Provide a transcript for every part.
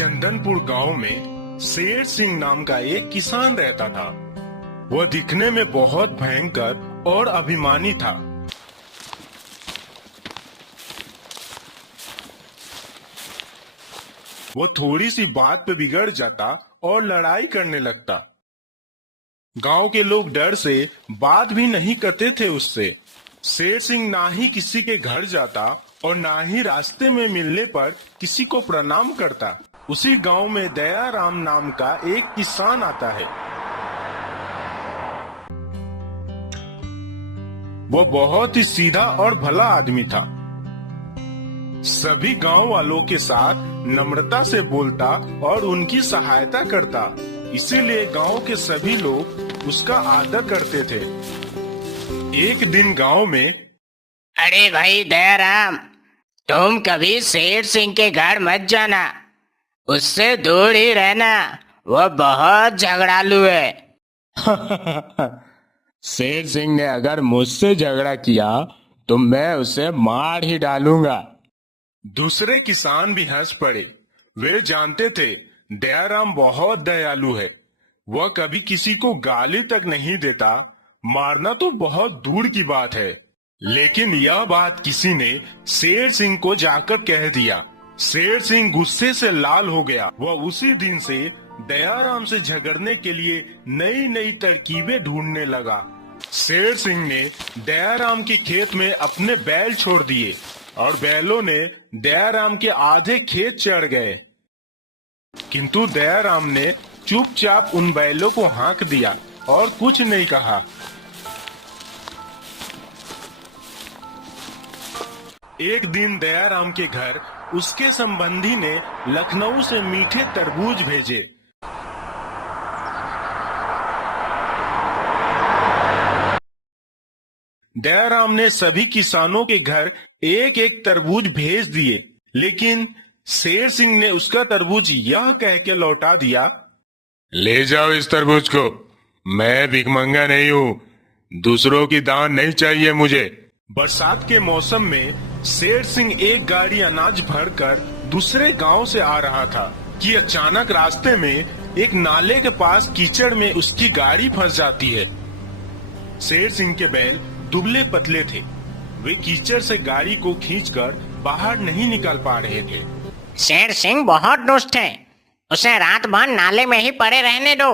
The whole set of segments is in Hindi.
चंदनपुर गांव में शेर सिंह नाम का एक किसान रहता था। वह दिखने में बहुत भयंकर और अभिमानी था। वो थोड़ी सी बात पे बिगड़ जाता और लड़ाई करने लगता। गांव के लोग डर से बात भी नहीं करते थे उससे। शेर सिंह ना ही किसी के घर जाता और ना ही रास्ते में मिलने पर किसी को प्रणाम करता। उसी गांव में दयाराम नाम का एक किसान आता है। वो बहुत ही सीधा और भला आदमी था। सभी गांव वालों के साथ नम्रता से बोलता और उनकी सहायता करता। इसीलिए गांव के सभी लोग उसका आदर करते थे। एक दिन गांव में, अरे भाई दयाराम, तुम कभी शेर सिंह के घर मत जाना, उससे दूर ही रहना, वो बहुत झगड़ालू है। शेर सिंह ने अगर मुझसे झगड़ा किया तो मैं उसे मार ही डालूंगा। दूसरे किसान भी हंस पड़े। वे जानते थे दयाराम बहुत दयालु है। वह कभी किसी को गाली तक नहीं देता। मारना तो बहुत दूर की बात है। लेकिन यह बात किसी ने शेर सिंह को जाकर कह दिया। शेर सिंह गुस्से से लाल हो गया। वह उसी दिन से दयाराम से झगड़ने के लिए नई नई तरकीबें ढूंढने लगा। शेर सिंह ने दयाराम के खेत में अपने बैल छोड़ दिए और बैलों ने दयाराम के आधे खेत चढ़ गए। किंतु दयाराम ने चुपचाप उन बैलों को हाँक दिया और कुछ नहीं कहा। एक दिन दयाराम के घर उसके संबंधी ने लखनऊ से मीठे तरबूज भेजे। दयाराम ने सभी किसानों के घर एक एक तरबूज भेज दिए, लेकिन शेर सिंह ने उसका तरबूज यह कह के लौटा दिया, ले जाओ इस तरबूज को, मैं भिखमंगा नहीं हूँ, दूसरों की दान नहीं चाहिए मुझे। बरसात के मौसम में शेर सिंह एक गाड़ी अनाज भरकर दूसरे गांव से आ रहा था कि अचानक रास्ते में एक नाले के पास कीचड़ में उसकी गाड़ी फंस जाती है। शेर सिंह के बैल दुबले पतले थे। वे कीचड़ से गाड़ी को खींचकर बाहर नहीं निकाल पा रहे थे। शेर सिंह बहुत दुष्ट है, उसे रात भर नाले में ही पड़े रहने दो।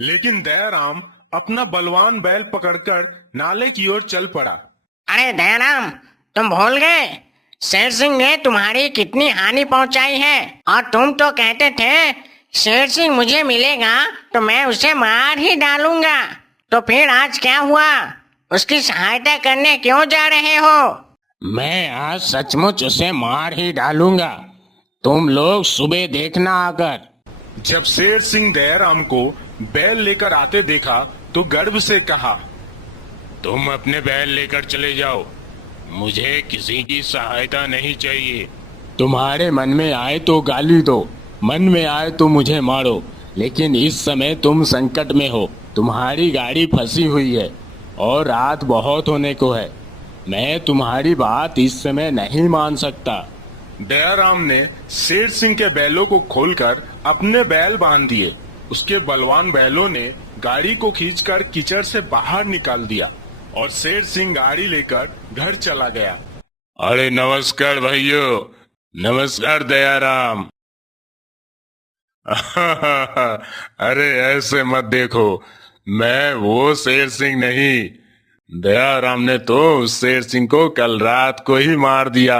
लेकिन दयाराम अपना बलवान बैल पकड़कर नाले की ओर चल पड़ा। अरे दयाराम, तुम भूल गए शेर सिंह ने तुम्हारी कितनी हानि पहुंचाई है, और तुम तो कहते थे शेर सिंह मुझे मिलेगा तो मैं उसे मार ही डालूंगा। तो फिर आज क्या हुआ? उसकी सहायता करने क्यों जा रहे हो? मैं आज सचमुच उसे मार ही डालूंगा, तुम लोग सुबह देखना आकर। जब शेर सिंह दयाराम को बैल लेकर आते देखा तो गर्व से कहा, तुम अपने बैल लेकर चले जाओ, मुझे किसी की सहायता नहीं चाहिए। तुम्हारे मन में आए तो गाली दो, मन में आए तो मुझे मारो, लेकिन इस समय तुम संकट में हो। तुम्हारी गाड़ी फंसी हुई है और रात बहुत होने को है। मैं तुम्हारी बात इस समय नहीं मान सकता। दयाराम ने शेर सिंह के बैलों को खोलकर अपने बैल बांध दिए। उसके बलवान बैलों ने गाड़ी को खींचकर कीचड़ से बाहर निकाल दिया और शेर सिंह गाड़ी लेकर घर चला गया। अरे नमस्कार भाइयों, नमस्कार दयाराम। अरे ऐसे मत देखो, मैं वो शेर सिंह नहीं। दयाराम ने तो उस शेर सिंह को कल रात को ही मार दिया।